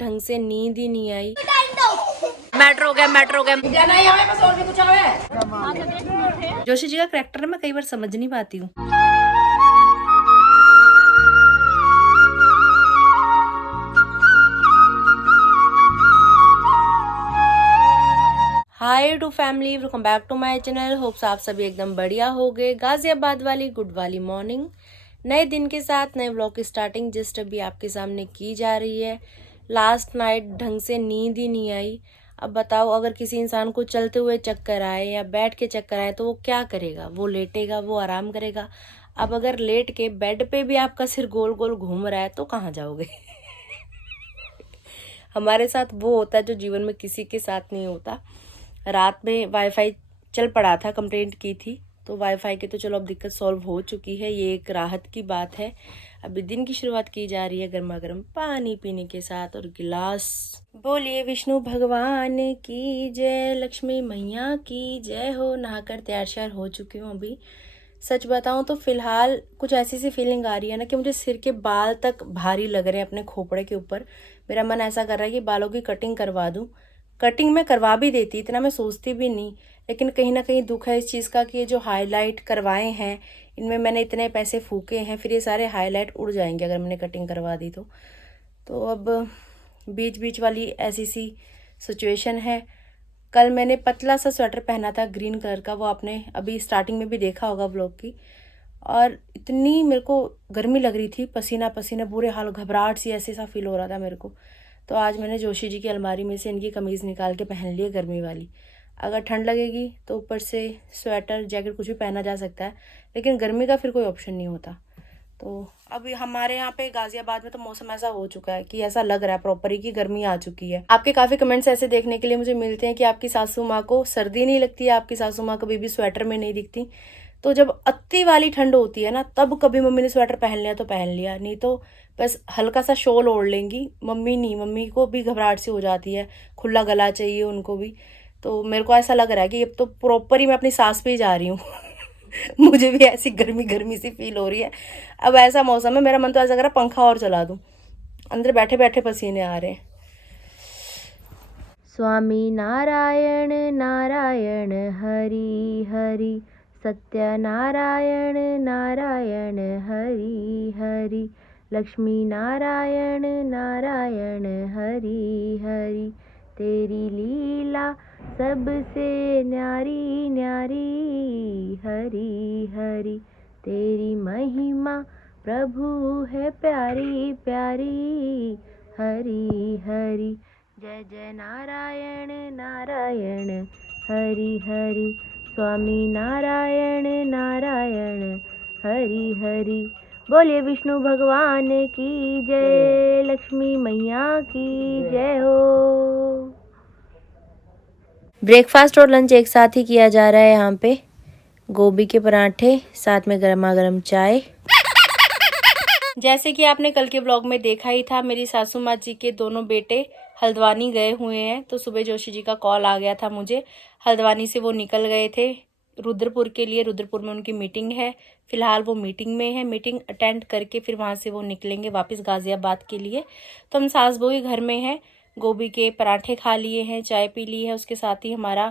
ढंग से नींद ही नहीं आई। मेट्रो गया जोशी जी का करैक्टर मैं कई बार समझ नहीं पाती हूँ। Hi to family, welcome back to my channel. Hopes आप सभी एकदम बढ़िया हो गए। गाजियाबाद वाली गुड वाली मॉर्निंग, नए दिन के साथ नए व्लॉग की स्टार्टिंग जस्ट अभी आपके सामने की जा रही है। लास्ट नाइट ढंग से नींद ही नहीं आई। अब बताओ, अगर किसी इंसान को चलते हुए चक्कर आए या बैठ के चक्कर आए तो वो क्या करेगा? वो लेटेगा, वो आराम करेगा। अब अगर लेट के बेड पे भी आपका सिर गोल गोल घूम रहा है तो कहाँ जाओगे? हमारे साथ वो होता है जो जीवन में किसी के साथ नहीं होता। रात में वाईफाई चल पड़ा था, कंप्लेंट की थी, तो वाईफाई की तो चलो अब दिक्कत सॉल्व हो चुकी है, ये एक राहत की बात है। अभी दिन की शुरुआत की जा रही है गर्मा गर्म पानी पीने के साथ और गिलास। बोलिए विष्णु भगवान की जय, लक्ष्मी मैया की जय हो। नहाकर तैयार श्यार हो चुकी हूँ अभी। सच बताऊँ तो फिलहाल कुछ ऐसी सी फीलिंग आ रही है ना कि मुझे सिर के बाल तक भारी लग रहे हैं अपने खोपड़े के ऊपर। मेरा मन ऐसा कर रहा है कि बालों की कटिंग करवा दूँ। कटिंग मैं करवा भी देती, इतना मैं सोचती भी नहीं, लेकिन कहीं ना कहीं दुख है इस चीज़ का कि ये जो हाईलाइट करवाए हैं इनमें मैंने इतने पैसे फूके हैं, फिर ये सारे हाईलाइट उड़ जाएंगे अगर मैंने कटिंग करवा दी तो अब बीच बीच वाली ऐसी सी सिचुएशन है। कल मैंने पतला सा स्वेटर पहना था ग्रीन कलर का, वो आपने अभी स्टार्टिंग में भी देखा होगा व्लॉग की, और इतनी मेरे को गर्मी लग रही थी, पसीना पसीना बुरे हाल, घबराहट सी ऐसे सा फील हो रहा था मेरे को। तो आज मैंने जोशी जी की अलमारी में से इनकी कमीज़ निकाल के पहन ली है गर्मी वाली। अगर ठंड लगेगी तो ऊपर से स्वेटर जैकेट कुछ भी पहना जा सकता है, लेकिन गर्मी का फिर कोई ऑप्शन नहीं होता। तो अभी हमारे यहाँ पे गाजियाबाद में तो मौसम ऐसा हो चुका है कि ऐसा लग रहा है प्रॉपर ही कि गर्मी आ चुकी है। आपके काफ़ी कमेंट्स ऐसे देखने के लिए मुझे मिलते हैं कि आपकी सासू माँ को सर्दी नहीं लगती है, आपकी सासू माँ कभी भी स्वेटर में नहीं दिखती। तो जब अति वाली ठंड होती है ना, तब कभी मम्मी ने स्वेटर पहन लिया तो पहन लिया, नहीं तो बस हल्का सा शॉल ओढ़ लेंगी। मम्मी नहीं, मम्मी को भी घबराहट सी हो जाती है, खुला गला चाहिए उनको भी। तो मेरे को ऐसा लग रहा है कि अब तो प्रॉपर ही मैं अपनी सास पे ही जा रही हूँ। मुझे भी ऐसी गर्मी गर्मी सी फील हो रही है। अब ऐसा मौसम है, मेरा मन तो ऐसा कर रहा है पंखा और चला दूँ, अंदर बैठे बैठे पसीने आ रहे हैं। स्वामी नारायण नारायण हरि हरि, सत्यनारायण नारायण हरि हरि, लक्ष्मी नारायण नारायण हरि हरि, तेरी लीला सबसे न्यारी न्यारी, हरि हरि, तेरी महिमा प्रभु है प्यारी प्यारी, हरि हरि, जय जय नारायण नारायण हरि हरि, स्वामी नारायण नारायण हरि हरि, बोलिए विष्णु भगवान की जय, लक्ष्मी मैया की जय हो। ब्रेकफास्ट और लंच एक साथ ही किया जा रहा है यहाँ पे। गोभी के पराठे, साथ में गर्मा गर्म चाय। जैसे कि आपने कल के ब्लॉग में देखा ही था, मेरी सासू माँ जी के दोनों बेटे हल्द्वानी गए हुए हैं, तो सुबह जोशी जी का कॉल आ गया था मुझे। हल्द्वानी से वो निकल गए थे रुद्रपुर के लिए, रुद्रपुर में उनकी मीटिंग है। फिलहाल वो मीटिंग में है, मीटिंग अटेंड करके फिर वहाँ से वो निकलेंगे वापस गाजियाबाद के लिए। तो हम सास बहू ही घर में हैं, गोभी के पराठे खा लिए हैं, चाय पी ली है, उसके साथ ही हमारा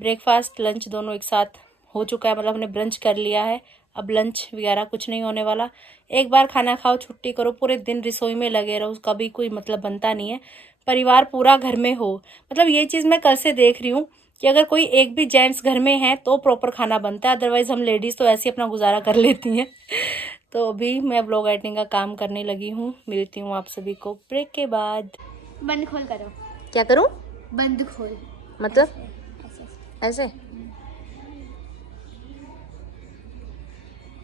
ब्रेकफास्ट लंच दोनों एक साथ हो चुका है, मतलब हमने ब्रंच कर लिया है। अब लंच वगैरह कुछ नहीं होने वाला। एक बार खाना खाओ, छुट्टी करो, पूरे दिन रसोई में लगे रहो, उसका भी कोई मतलब बनता नहीं है। परिवार पूरा घर में हो, मतलब ये चीज़ मैं कल से देख रही हूँ कि अगर कोई एक भी जेंट्स घर में है तो प्रॉपर खाना बनता है, अदरवाइज़ हम लेडीज़ तो ऐसे ही अपना गुजारा कर लेती हैं। तो अभी मैं ब्लॉग एडिटिंग का काम करने लगी हूँ। मिलती हूँ आप सभी को ब्रेक के बाद। बंद खोल करो। क्या करूँ? बंद खोल मतलब ऐसे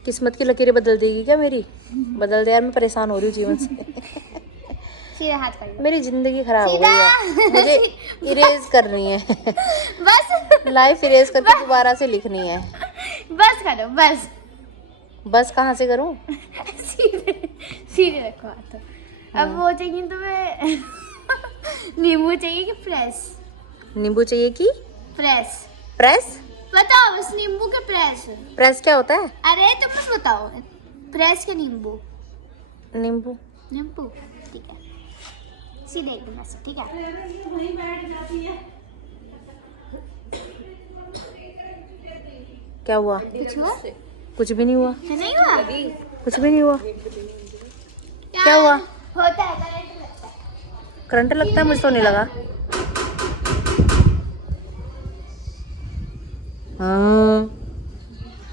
किस्मत की लकीरें बदल देगी क्या मेरी? बदल दे यार, मैं परेशान हो रही हूँ जीवन से। सीधा हाथ कर। मेरी जिंदगी खराब हो गई है, मुझे इरेज करनी है। बस लाइफ इरेज करके दोबारा से लिखनी है। बस करो बस। बस कहाँ से करूँ? सीधे सीधे रखो हाथ। अब वो चाहिए तुम्हें नींबू चाहिए कि प्रेस? नींबू चाहिए कि प्रेस? प्रेस? बताओ बस, नींबू के प्रेस? प्रेस क्या होता है? अरे तुम बस बताओ, प्रेस के नींबू? नींबू। नींबू ठीक है। सीधे एकदम ऐसे, ठीक है। क्या हुआ? कुछ हुआ? कुछ भी नहीं हुआ। नहीं हुआ? कुछ भी नहीं हुआ। क्या हुआ? होता है, करंट लगता है। करंट लगता है? मुझे तो नहीं लगा। हाँ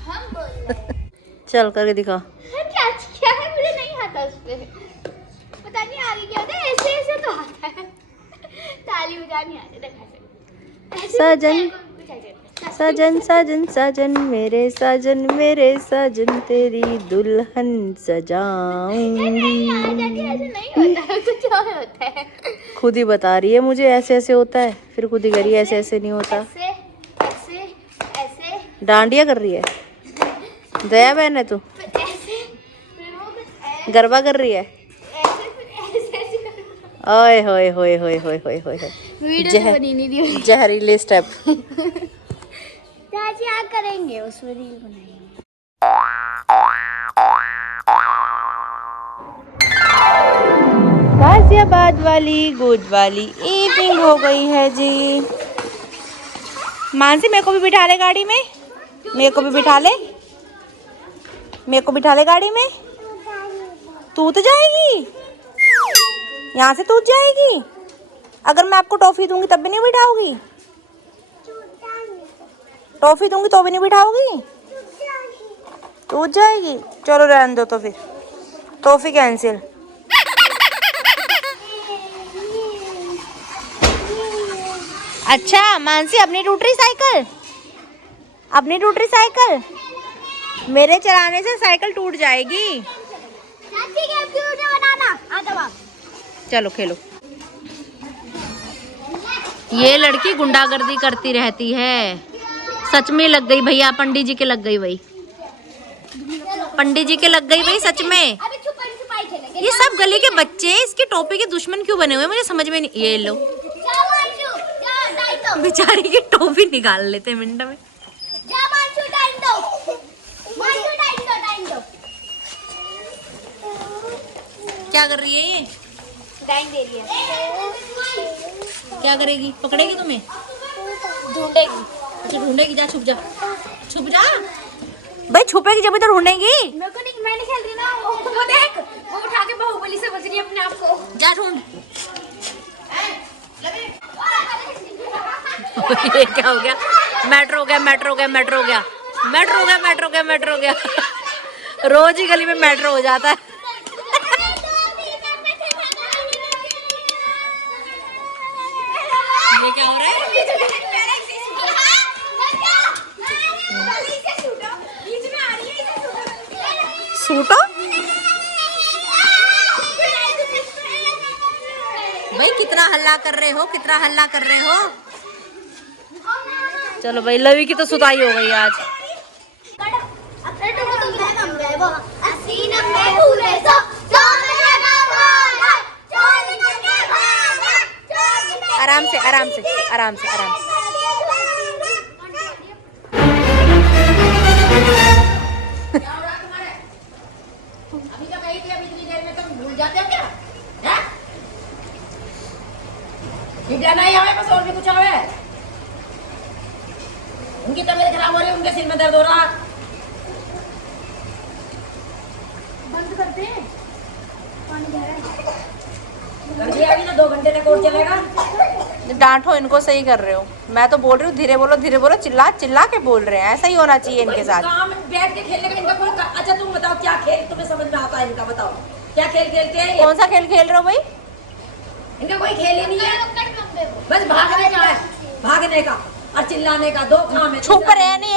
हम बोल रहे हैं। चल करके दिखा। क्या क्या है, मुझे नहीं आता उस पे। पता नहीं आगे क्या होता है, ऐसे ऐसे तो आता है। ताली बजानी आती है, ऐसे साजन कुछ ऐसे। साजन साजन साजन मेरे साजन तेरी दुल्हन सजाऊंगी। ऐसे नहीं होता है, कुछ और होता है। खुद ही बता रही है मुझे ऐसे ऐसे होता है, फिर खुद ही कह रही है ऐसे ऐसे नहीं होता। ऐसे ऐसे ऐसे डांडिया कर रही है। दया बहन है तू? फिर ऐसे, फिर वो कुछ ऐसे गरबा कर रही है। फिर ऐसे ऐसे करो। ओए होए होए होए होए होए होए। वीडियो तो बनी नहीं रही। जहरीले स्टेप। चाची क्या करेंगे, उसमें रील बनाएंगे। गाजियाबाद वाली गुड वाली इवनिंग हो गई है जी। मानसी मेरे को भी बिठा ले गाड़ी में, मेरे को भी बिठा ले, मेरे को बिठा ले गाड़ी में। तू तो जाएगी, यहाँ से तू जाएगी। अगर मैं आपको टॉफी दूंगी तब भी नहीं बिठाओगी? टॉफी दूंगी तो भी नहीं बिठाओगी? तू जाएगी? चलो रहने दो तो फिर, टॉफी कैंसिल। अच्छा मानसी अपनी टूटी साइकिल, अपनी टूटी साइकिल मेरे चलाने से साइकिल टूट जाएगी। चाची के वीडियो बनाना आ जाओ। चलो खेलो। ये लड़की गुंडागर्दी करती रहती है। सच में लग गई भैया, पंडित जी के लग गई भाई, पंडित जी के लग गई भाई सच में। अभी छुपन छुपाई खेलेंगे। ये सब गली के बच्चे इसके टोपी के दुश्मन क्यों बने हुए, मुझे समझ में नहीं। ये लो बेचारी की टोपी निकाल लेते मिनट में। क्या कर रही है ये? टाइम दे रही है। क्या करेगी? पकड़ेगी तुम्हें? ढूंढेगी। अच्छा ढूंढेगी, जा छुप जा, छुप जा भाई, छुपेगी जब भी तो ढूंढेगी। मेरे को नहीं, मैं नहीं खेल रही ना। वो देख, वो उठा के बाहुबली से बच रही है अपने आप को। जा ढूंढ। ये क्या हो गया? मेट्रो हो गया, मेट्रो हो गया, मेट्रो हो गया, मेट्रो हो गया, मेट्रो हो गया, मेट्रो हो गया। रोज ही गली में मेट्रो हो जाता है। ये क्या हो रहा है? सूटो भाई, कितना हल्ला कर रहे हो, कितना हल्ला कर रहे हो। चलो भाई, लवी की तो सुताई हो गई आज। आराम से आराम से आराम से आराम से। अभी तो कही थी, अभी इतनी देर में तुम भूल जाते हो क्या? हैं? जाना ही हमें बस, और भी कुछ हमें। उनकी तबीयत खराब हो रही है, उनके सिर में दर्द हो रहा। बंद करते हैं, पानी बह रहा है। कर दिया अभी ना, 2 घंटे तक और चलेगा। डांटो इनको, सही कर रहे हो। मैं तो बोल रही हूँ धीरे बोलो, चिल्ला चिल्ला के बोल रहे हैं। ऐसा ही होना चाहिए इनके साथ। काम बैठ के खेलने का इनका कोई अच्छा तुम बताओ, क्या खेल तुम्हें समझ में आता है इनका? बताओ क्या खेल खेलते हैं ये? कौन सा खेल खेल रहे हो भाई? इनका कोई खेल ही नहीं है, बस भागने का है, भागने का और चिल्लाने का, 2 काम है। छुप रहे हैं नहीं,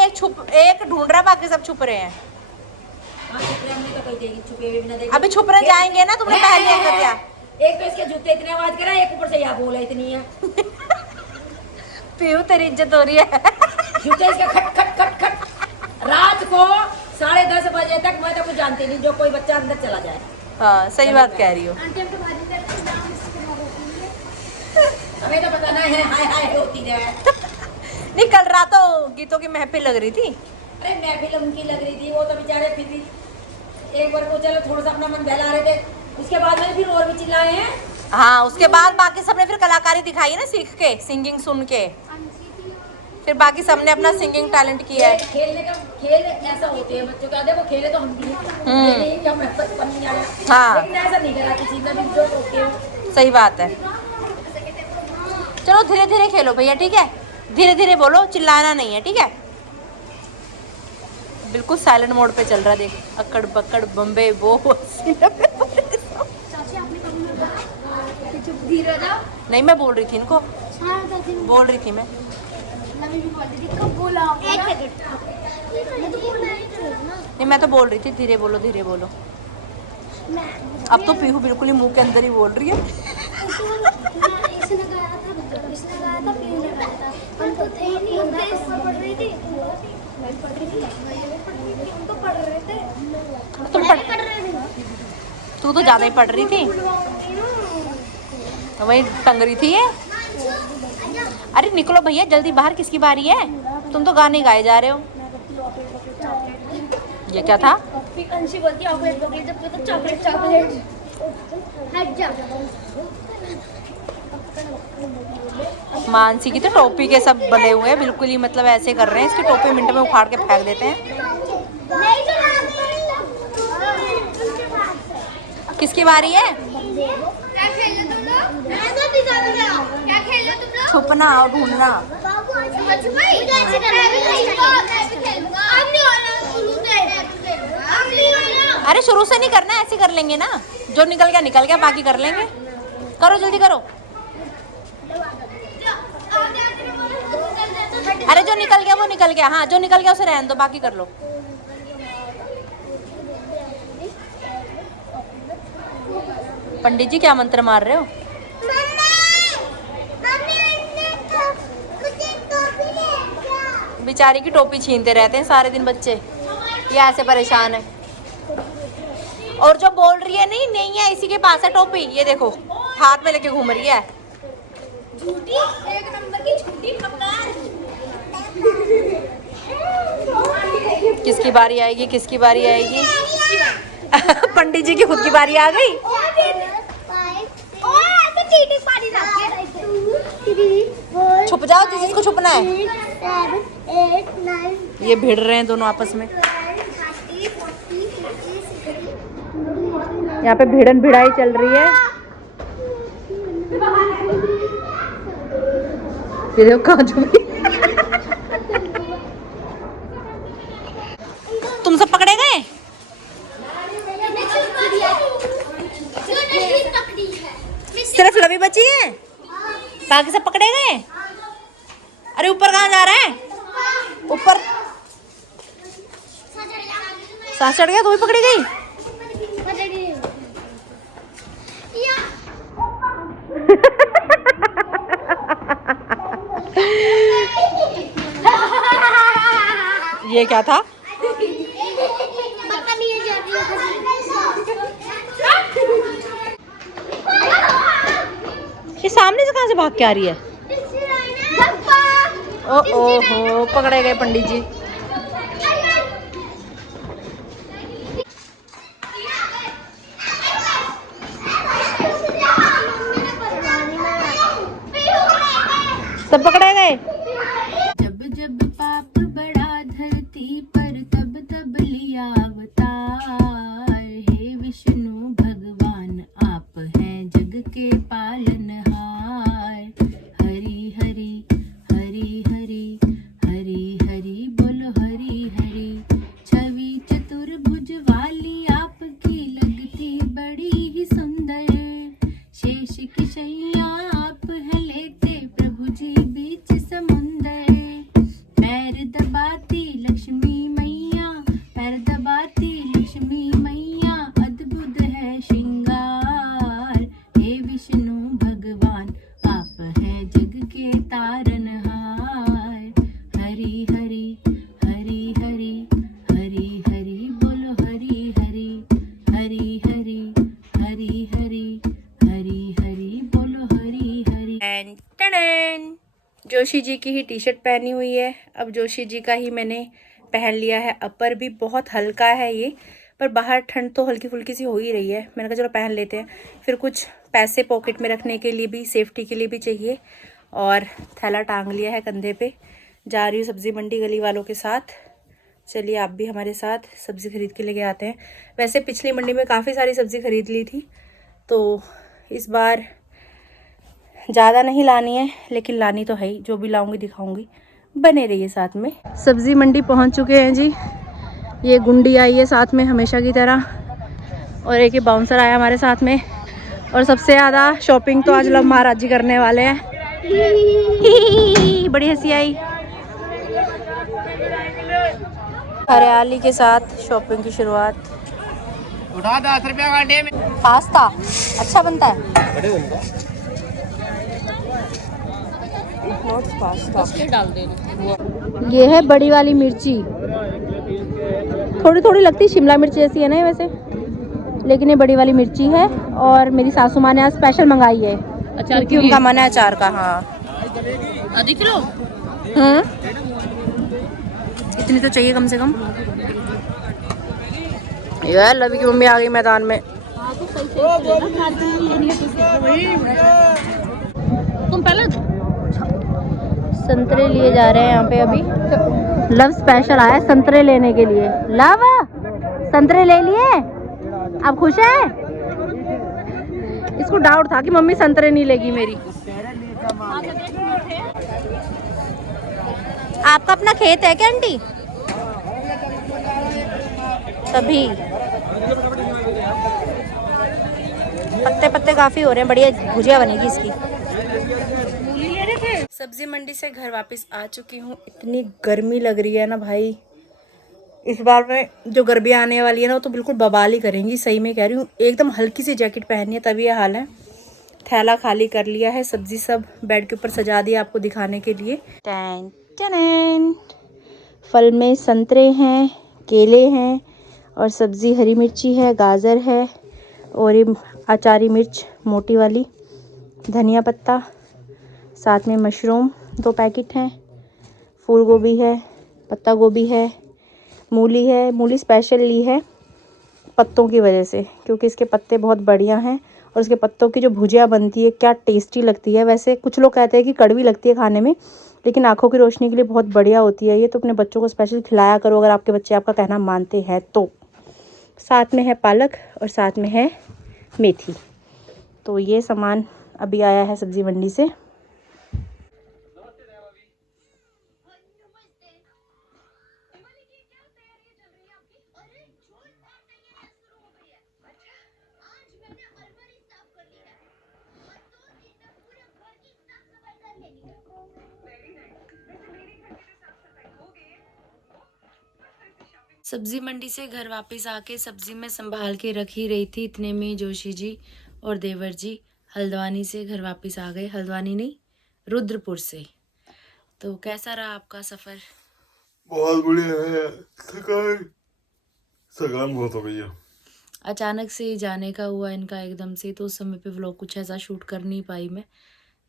एक ढूंढ रहा, बाकी सब छुप रहे हैं। हाँ, छुप रहे, हमने तो कोई देगी, छुपे हुए भी ना देगी। अभी छुप रहे जाएंगे ना, तुमने पहले कर क्या? एक तो इसके जूते इतने आवाज करा, एक ऊपर से यहाँ बोला इतनी है। पीयू तेरी इज्जत हो रही है। जूते इसके खट खट खट खट। रात को 10:30 बजे तक मैं तो कुछ जानती नहीं, जो कोई बच्चा अंदर चला जाए। हाँ सही बात कह रही हो। हमें तो पता नहीं है, हाय हाय होती रहे। नहीं, कल रात तो गीतों की महफिल लग रही थी। अरे महफिल उनकी लग रही थी, वो तो बेचारे फिर भी एक बार को चलो थोड़ा सा अपना मन बहला रहे थे, उसके बाद में फिर और भी चिल्लाए हैं। हाँ उसके बाद बाकी सबने फिर कलाकारी दिखाई है ना, सीख के सिंगिंग सुन के, फिर बाकी सबने अपना सिंगिंग टैलेंट किया है। खेलने का खेल ऐसा होते हैं बच्चों का, देखो खेले तो हम भी खेले ही, हम बचपन नहीं आया, हाँ। लेकिन ऐसा नहीं करा किसी ने भी जो होते हो। सही बात है। चलो धीरे धीरे खेलो भैया, ठीक है, धीरे धीरे बोलो, चिल्लाना नहीं है, ठीक है। बिल्कुल साइलेंट मोड पे चल रहा है, देख अकड़ बकड़ बम्बे वो धीरे जाओ। नहीं मैं बोल रही थी इनको, बोल रही थी मैं। नहीं मैं तो बोल रही थी धीरे बोलो धीरे बोलो। अब तो पीहू बिल्कुल ही मुंह के अंदर ही बोल रही है। तुम तू तो ज्यादा ही पढ़ रही थी, वही टंग रही थी ये। अरे निकलो भैया जल्दी बाहर, किसकी बारी है? तुम तो गाने गाए जा रहे हो। ये क्या था? अंशी बोलती है चॉकलेट चॉकलेट, जब तो चॉकलेट चॉकलेट हट जा। मानसी की तो टोपी के सब बने हुए हैं, बिल्कुल ही मतलब ऐसे कर रहे हैं, इसकी टोपी मिनट में उखाड़ के फेंक देते हैं। किसकी बारी है? क्या खेल रहे तुम लोग? क्या खेल रहे तुम लोग? छुपना और ढूंढना। अरे शुरू से नहीं करना, ऐसे कर लेंगे ना, जो निकल गया बाकी कर लेंगे। करो जल्दी करो। अरे जो निकल गया वो निकल गया, हाँ जो निकल गया उसे रहने दो, बाकी कर लो। पंडित जी क्या मंत्र मार रहे हो? बेचारी की टोपी छीनते रहते हैं सारे दिन बच्चे, ये ऐसे परेशान है। और जो बोल रही है नहीं है, इसी के पास है टोपी, ये देखो हाथ में लेके घूम रही है। झूठी, एक नंबर की झूठी पक्कार। किसकी बारी आएगी, किसकी बारी आएगी? पंडित जी की खुद की बारी आ गई। छुप जाओ जिसको छुपना है। ये भिड़ रहे हैं दोनों आपस में, यहाँ पे भिड़न भिड़ाई चल रही है। ये देखो कहाँ छुपी। तुम सब पकड़े गए? सिर्फ लवी बची है, बाकी सब पकड़े गए। अरे ऊपर कहाँ जा रहा है? ऊपर सांस चढ़ गया तो भी पकड़ी गई। ये क्या था? ये सामने से कहाँ से भाग के आ रही है? ओहो पकड़े गए पंडित जी। सब पकड़े गए। जब जब पाप बढ़ा धरती पर तब तब लिया अवतार। हे विष्णु भगवान आप हैं जग के पालनहार। हरि हरि हरि हरि हरि हरि बोलो हरि हरि। छवि चतुर्भुज वाली आपकी लगती बड़ी ही सुंदर। शेष की शैया आप है लेते प्रभु जी बीच समुंदर। पैर दबाती लक्ष्मी मैया, पैर दबाती लक्ष्मी मैया, अद्भुत है श्रृंगार। हे विष्णु भगवान आप हैं जग के तारनहार। हरि हरि हरि हरि हरि हरि बोलो हरि हरि हरि हरि हरि हरि हरि हरि बोलो हरि हरि। जोशी जी की ही टी शर्ट पहनी हुई है। अब जोशी जी का ही मैंने पहन लिया है। अपर भी बहुत हल्का है ये, पर बाहर ठंड तो हल्की फुल्की सी हो ही रही है। मैंने कहा चलो पहन लेते हैं। फिर कुछ पैसे पॉकेट में रखने के लिए भी, सेफ्टी के लिए भी चाहिए। और थैला टांग लिया है कंधे पे। जा रही हूँ सब्ज़ी मंडी गली वालों के साथ। चलिए आप भी हमारे साथ सब्ज़ी खरीद के लेके आते हैं। वैसे पिछली मंडी में काफ़ी सारी सब्ज़ी खरीद ली थी, तो इस बार ज़्यादा नहीं लानी है, लेकिन लानी तो है ही। जो भी लाऊंगी दिखाऊंगी, बने रहिए साथ में। सब्ज़ी मंडी पहुंच चुके हैं जी। ये गुंडी आई है साथ में हमेशा की तरह, और एक ये बाउंसर आया हमारे साथ में। और सबसे ज़्यादा शॉपिंग तो आज लव महाराज जी करने वाले हैं। बड़ी हंसी आई। हरियाली के साथ शॉपिंग की शुरुआत। उठा 10 रुपया काटे में। पास्ता अच्छा बनता है। ये है बड़ी वाली मिर्ची, थोड़ी थोड़ी लगती शिमला मिर्च जैसी है ना वैसे, लेकिन ये बड़ी वाली मिर्ची है। और मेरी सासू माँ ने आज स्पेशल मंगाई है, क्योंकि उनका मन है अचार का। हाँ आधी किलो। इतनी तो चाहिए कम से कम। यार लवी की मम्मी आ गई मैदान में। तुम पहले संतरे लिए जा रहे हैं यहाँ पे। अभी लव स्पेशल आया संतरे लेने के लिए। लव संतरे ले लिए, अब खुश है। इसको डाउट था कि मम्मी संतरे नहीं लेगी मेरी। आपका अपना खेत है क्या आंटी? तभी पत्ते पत्ते काफी हो रहे हैं। बढ़िया भुजिया बनेगी इसकी। सब्जी मंडी से घर वापस आ चुकी हूँ। इतनी गर्मी लग रही है ना भाई। इस बार में जो गर्मियाँ आने वाली है ना, वो तो बिल्कुल बवाल ही करेंगी। सही में कह रही हूँ, एकदम हल्की सी जैकेट पहनी है तभी ये हाल है। थैला खाली कर लिया है, सब्जी सब बेड के ऊपर सजा दिया आपको दिखाने के लिए। Tan tan. फल में संतरे हैं, केले हैं, और सब्जी हरी मिर्ची है, गाजर है, और ये अचारी मिर्च मोटी वाली, धनिया पत्ता, साथ में मशरूम 2 पैकेट हैं, फूल गोभी है, पत्ता गोभी है, मूली है। मूली स्पेशल ली है पत्तों की वजह से, क्योंकि इसके पत्ते बहुत बढ़िया हैं। और इसके पत्तों की जो भुजिया बनती है क्या टेस्टी लगती है। वैसे कुछ लोग कहते हैं कि कड़वी लगती है खाने में, लेकिन आंखों की रोशनी के लिए बहुत बढ़िया होती है ये। तो अपने बच्चों को स्पेशल खिलाया करो, अगर आपके बच्चे आपका कहना मानते हैं तो। साथ में है पालक और साथ में है मेथी। तो ये सामान अभी आया है सब्जी मंडी से। सब्जी मंडी से घर वापस आके सब्जी में संभाल के रख ही रही थी, इतने में जोशी जी और देवर जी हल्द्वानी से घर वापस आ गए। हल्द्वानी नहीं, रुद्रपुर से। तो कैसा रहा आपका सफर? बहुत बढ़िया है। थकान बहुत हो गई है। अचानक से जाने का हुआ इनका एकदम से, तो उस समय पे व्लॉग कुछ ऐसा शूट कर नहीं पाई मैं।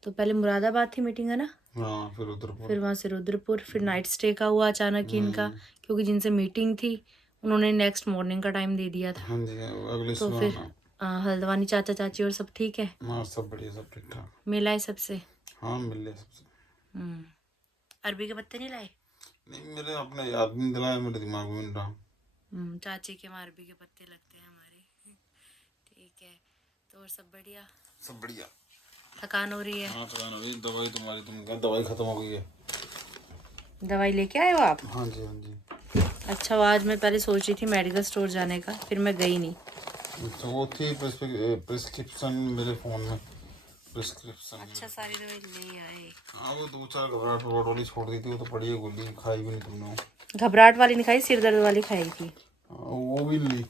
तो पहले मुरादाबाद थी मीटिंग है ना, हाँ, फिर रुद्रपुर, फिर वहाँ से रुद्रपुर, फिर नाइट स्टे का हुआ अचानक ही इनका, क्योंकि जिनसे मीटिंग थी उन्होंने नेक्स्ट मॉर्निंग का टाइम दे दिया था। हाँ जी, अगले तो सुबह फिर आना। हल्द्वानी चाचा चाची और सब ठीक है? हाँ, सब बढ़िया, सब ठीक ठाक। मिला है सबसे? हाँ, मिल लिया सबसे। अरबी के पत्ते नहीं लाए? नहीं, मेरे अपने याद नहीं दिलाया, मेरे दिमाग में नहीं रहा। चाची के वहाँ अरबी के पत्ते लगते हैं हमारे। ठीक है। तो और सब बढ़िया? सब बढ़िया। थकान हो रही है? हाँ, थकान हो रही है। दवाई तुम्हारी, तुम क्या दवाई खत्म हो गई है? दवाई लेके आए हो आप? हाँ जी, हाँ जी। अच्छा, आज मैं पहले सोच रही थी मेडिकल स्टोर जाने का, फिर मैं गई नहीं। अच्छा, वो थी प्रिस्क्रिप्शन मेरे फ़ोन में। प्रिस्क्रिप्शन। अच्छा, सारी दवाई ले आए? हाँ, वो 2-4 घबराहट वाली छोड़ दी थी, वो तो पड़ी है गोली, खाई भी नहीं तुमने? घबराहट वाली नहीं खाई, सिर दर्द वाली खाई थी। वो भी ली।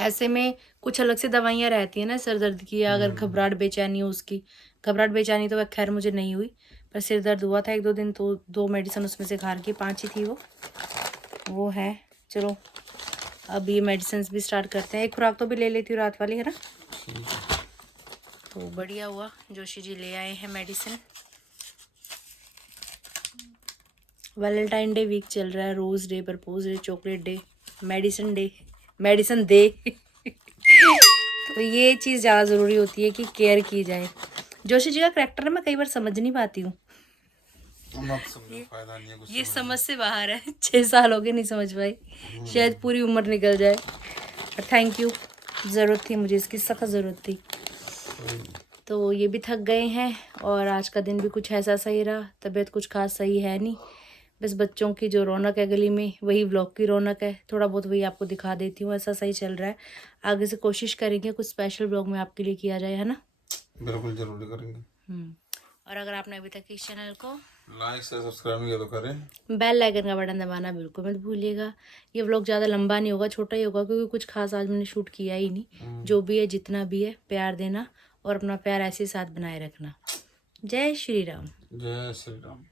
ऐसे में कुछ अलग से दवाइयाँ रहती है ना सर दर्द की, अगर घबराहट बेचैनी हो उसकी। घबराहट बेचैनी तो खैर मुझे नहीं हुई, पर सिर दर्द हुआ था 1-2 दिन, तो 2 मेडिसिन उसमें से खार की 5 ही थी वो है। चलो अब ये मेडिसिन भी स्टार्ट करते हैं। एक खुराक तो भी ले लेती हूँ रात वाली, है ना? तो बढ़िया हुआ जोशी जी ले आए हैं मेडिसिन। वैलेंटाइन डे वीक चल रहा है, rose day, propose day, chocolate day, medicine day, medicine दे। तो ये चीज़ ज़्यादा ज़रूरी होती है कि केयर की जाए। जोशी जी का करैक्टर मैं कई बार समझ नहीं पाती हूँ, मत समझो, फायदा नहीं है कुछ ये समझने समझ से बाहर है। 6 साल हो गए नहीं समझ पाई, शायद पूरी उम्र निकल जाए। थैंक यू, ज़रूरत थी मुझे इसकी, सख्त ज़रूरत थी। तो ये भी थक गए हैं और आज का दिन भी कुछ ऐसा सही रहा, तबीयत कुछ खास सही है नहीं, बस बच्चों की जो रौनक है गली में वही व्लॉग की रौनक है, थोड़ा बहुत वही आपको दिखा देती हूँ। ऐसा सही चल रहा है, आगे से कोशिश करेंगे कुछ स्पेशल व्लॉग में आपके लिए किया जाए, है ना। बिल्कुल जरूर करेंगे। और अगर आपने अभी तक इस चैनल को लाइक से सब्सक्राइब नहीं किया तो करें। बेल आइकन का बटन दबाना बिल्कुल मत भूलिएगा। ये व्लॉग ज़्यादा लंबा नहीं होगा, छोटा ही होगा, क्योंकि कुछ खास आज मैंने शूट किया ही नहीं। जो भी है जितना भी है प्यार देना और अपना प्यार ऐसे ही साथ बनाए रखना। जय श्री राम। जय श्री राम।